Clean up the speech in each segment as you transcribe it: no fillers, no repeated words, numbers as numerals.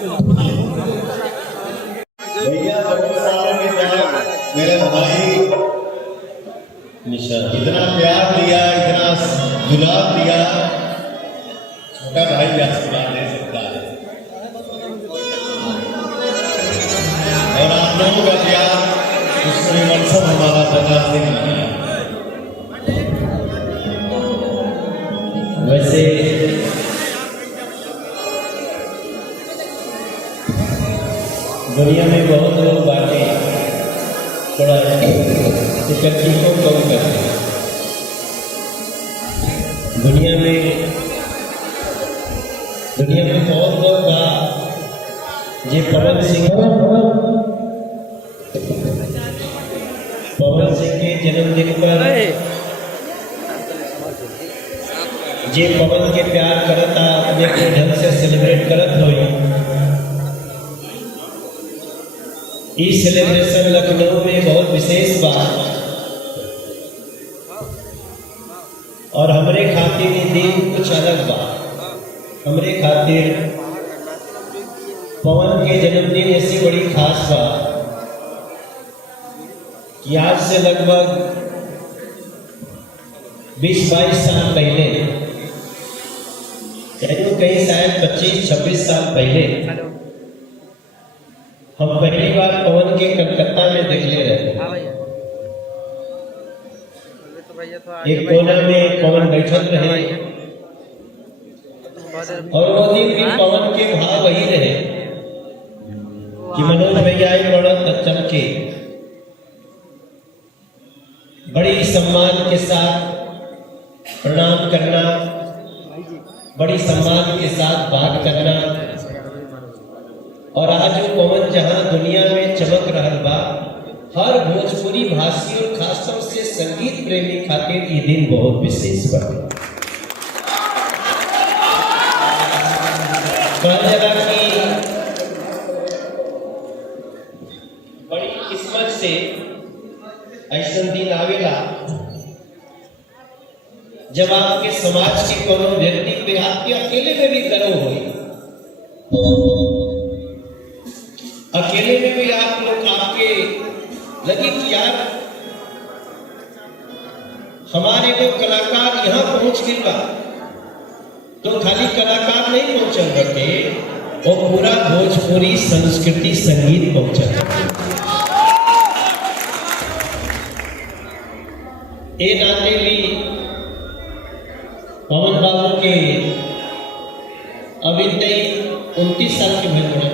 भैया बहुत सालों के बाद मेरे भाई निशा इतना प्यार दिया, इतना दुलार दिया, छोटा भाई क्या दे सकता है। और आप लोगों का प्यार उसमें मकसद हमारा 50 दिन किया। वैसे दुनिया में बहुत लोग बातें थोड़ा इकट्ठी को कम करते हैं। दुनिया में बहुत लोग ये पवन सिंह के जन्मदिन पर जे पवन के प्यार करता अपने को ढंग से सेलिब्रेट करत हो। इस सेलिब्रेशन लखनऊ में बहुत विशेष बात और हमरे खातिर ये दिन कुछ अलग बात। हमरे खातिर पवन के जन्मदिन ऐसी बड़ी खास बात कि आज से लगभग 20-22 साल पहले, कहीं शायद 25-26 साल पहले हम पहली बार पवन के कलकत्ता में देखले रहे। एक कोना में पवन बैठल रहे और वो दिन भी पवन के भाव वही रहे कि मनोज भैया पड़त चल के बड़ी सम्मान के साथ प्रणाम करना, बड़ी सम्मान के साथ बात करना। और आज वो पवन जहां दुनिया में चमक रहा बा, हर भोजपुरी भाषी और खासतौर से संगीत प्रेमी खातिर ये दिन बहुत विशेष बा। की बड़ी किस्मत से ऐसा दिन आवेला जब आपके समाज के कोनो व्यक्ति पे आपके अकेले में भी गर्व हो, अकेले में भी आप लोग आपके लगे कि यार हमारे लोग कलाकार यहाँ पहुंच गए बा, तो खाली कलाकार नहीं पहुंचल बटे, वो पूरा भोजपुरी संस्कृति संगीत पहुंचल। ए नाते ली पवन बाबू के अभी 29 साल के भेल बड़े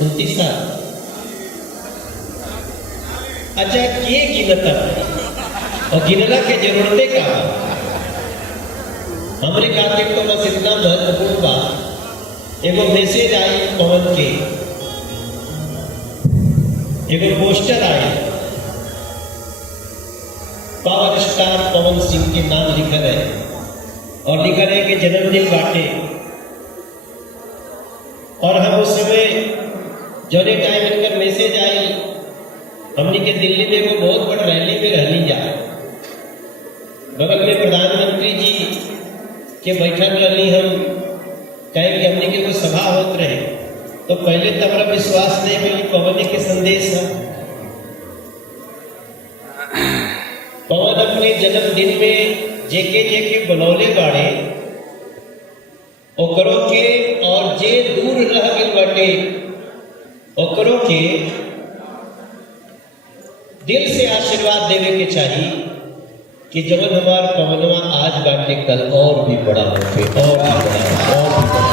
29 साल। अच्छा के गिनता और गिनला के जरूरते का हमरे खातिर तो बस इतना महत्वपूर्ण बात, एगो मैसेज आई पवन के, एगो पोस्टर आई, पावर स्टार पवन सिंह के नाम लिखा है और लिखा है कि जन्मदिन बाटे। और हम उस समय जोने टाइम इनकर मैसेज आई, हमने के दिल्ली में वो बहुत बड़ा रैली में रहनी जा, बगल में प्रधानमंत्री जी के बैठक रहनी, हम कहें कि हमने के कोई सभा होत रहे, तो पहले तो हमारा विश्वास नहीं मिली पवन के संदेश है। पवन अपने जन्मदिन में जेके बनौले बाड़े ओकरो के, और जे दूर रह गए बाटे ओकरो के दिल से आशीर्वाद देवे के चाहिए कि जब हमार पवनवा आज बाटे कल और भी बड़ा होके, और भी बड़ा, और भी बड़ा।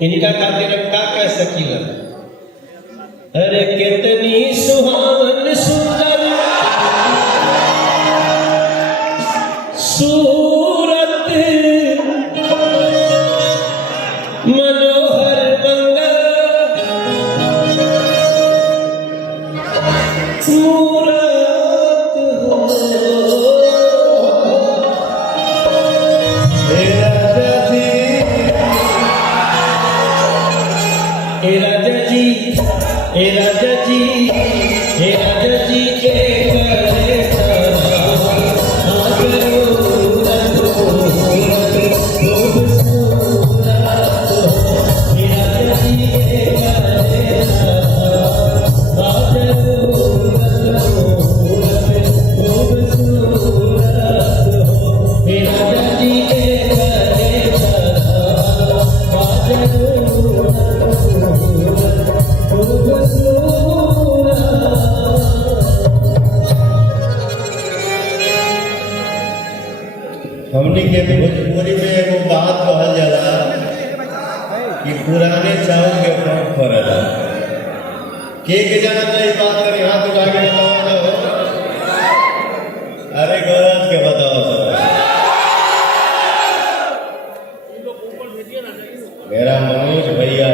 इनका खातिर का कह सकीला, अरे कितनी सुहावन सुंदर सूरत मनोहर मंगल मूरत हो। हे राजा जी हमनी के भोजपुरी में एगो बात कहल जाला कि पुराने चावल के पेट भरला। के जाना तो ये बात करी हाथ उठा के बताओ ना। अरे गरज के बताओ सर। मेरा मनोज भैया